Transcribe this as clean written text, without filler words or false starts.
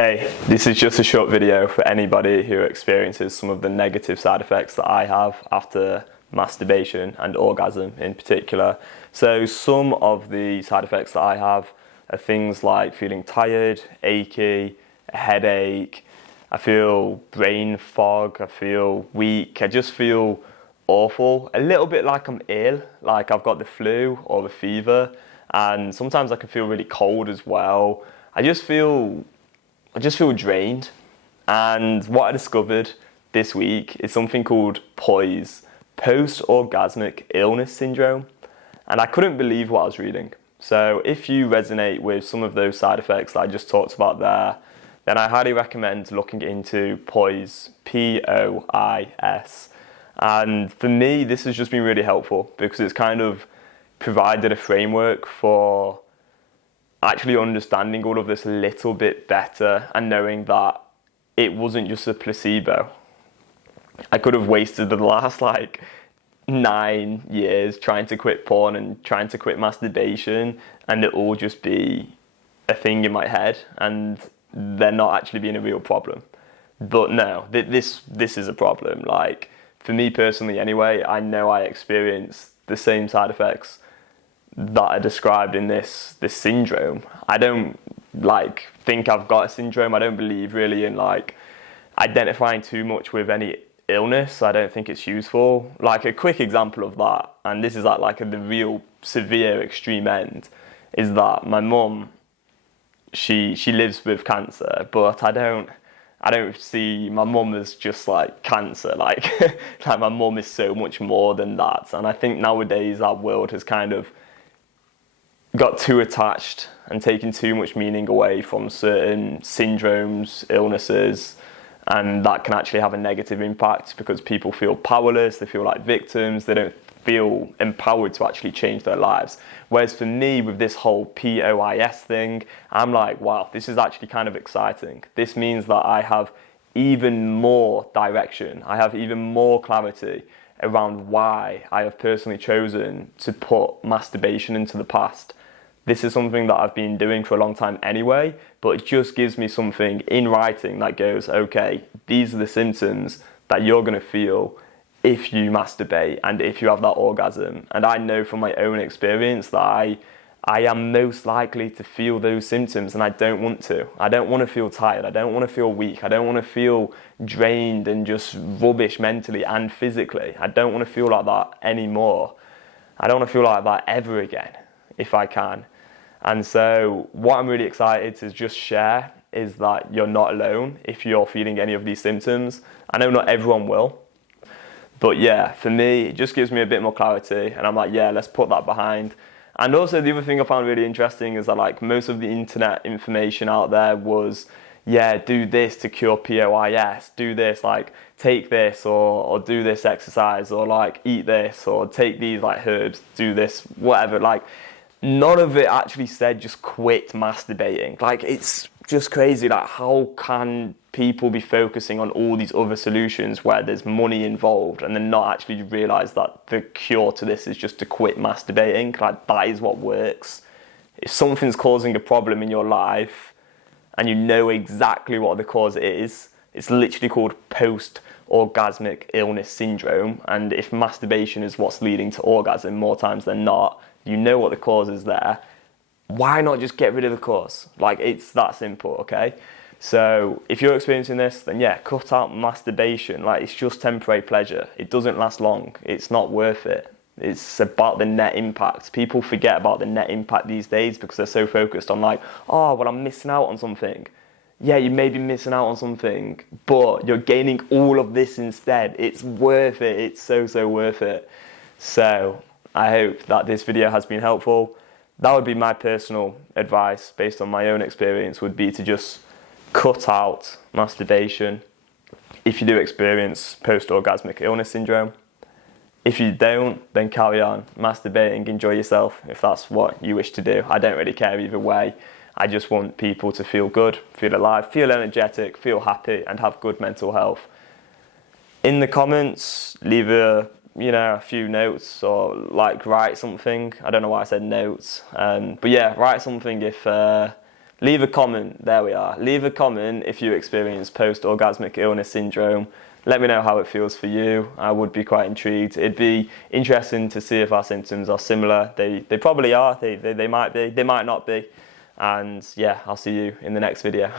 Hey, this is just a short video for anybody who experiences some of the negative side effects that I have after masturbation and orgasm in particular. So some of the side effects that I have are things like feeling tired, achy, a headache, I feel brain fog, I feel weak, I just feel awful, a little bit like I'm ill, like I've got the flu or the fever, and sometimes I can feel really cold as well. I just feel drained, and what I discovered this week is something called POIS, post-orgasmic illness syndrome, and I couldn't believe what I was reading. So if you resonate with some of those side effects that I just talked about there, then I highly recommend looking into POIS, P-O-I-S. And for me, this has just been really helpful because it's kind of provided a framework for actually understanding all of this a little bit better and knowing that it wasn't just a placebo. I could have wasted the last 9 years trying to quit porn and trying to quit masturbation, and it all just be a thing in my head and there not actually being a real problem. But no, this is a problem. Like, for me personally anyway, I know I experience the same side effects that are described in this syndrome. I don't think I've got a syndrome. I don't believe really in identifying too much with any illness. I don't think it's useful. Like, a quick example of that, and this is at the real severe extreme end, is that my mum, she lives with cancer, but I don't see my mum as just cancer. Like my mum is so much more than that. And I think nowadays our world has kind of got too attached and taken too much meaning away from certain syndromes, illnesses, and that can actually have a negative impact because people feel powerless, they feel like victims, they don't feel empowered to actually change their lives. Whereas for me, with this whole POIS thing, I'm like, wow, this is actually kind of exciting. This means that I have even more direction, I have even more clarity around why I have personally chosen to put masturbation into the past. This is something that I've been doing for a long time anyway, but it just gives me something in writing that goes, okay, these are the symptoms that you're going to feel if you masturbate and if you have that orgasm. And I know from my own experience that I am most likely to feel those symptoms, and I don't want to. I don't want to feel tired. I don't want to feel weak. I don't want to feel drained and just rubbish mentally and physically. I don't want to feel like that anymore. I don't want to feel like that ever again, if I can. And so what I'm really excited to just share is that you're not alone if you're feeling any of these symptoms. I know not everyone will, but yeah, for me, it just gives me a bit more clarity, and I'm like, yeah, let's put that behind. And also the other thing I found really interesting is that most of the internet information out there was, yeah, do this to cure POIS, do this, take this, or do this exercise, or eat this, or take these herbs, do this, whatever. None of it actually said just quit masturbating. It's just crazy. How can people be focusing on all these other solutions where there's money involved and then not actually realize that the cure to this is just to quit masturbating? That is what works. If something's causing a problem in your life and you know exactly what the cause is, it's literally called post-orgasmic illness syndrome. And if masturbation is what's leading to orgasm more times than not, you know what the cause is there. Why not just get rid of the cause? It's that simple, okay? So if you're experiencing this, then yeah, cut out masturbation. It's just temporary pleasure. It doesn't last long. It's not worth it. It's about the net impact. People forget about the net impact these days because they're so focused on oh, well, I'm missing out on something. Yeah, you may be missing out on something, but you're gaining all of this instead. It's worth it. It's so worth it. So I hope that this video has been helpful. That would be my personal advice based on my own experience, would be to just cut out masturbation if you do experience post-orgasmic illness syndrome. If you don't, then carry on masturbating, enjoy yourself if that's what you wish to do. I don't really care either way. I just want people to feel good, feel alive, feel energetic, feel happy, and have good mental health. In the comments, leave a few notes, or write something. I don't know why I said notes, but yeah, write something if Leave a comment, there we are. Leave a comment if you experience post-orgasmic illness syndrome. Let me know how it feels for you. I would be quite intrigued. It'd be interesting to see if our symptoms are similar. They probably are, they might be, they might not be. And yeah, I'll see you in the next video.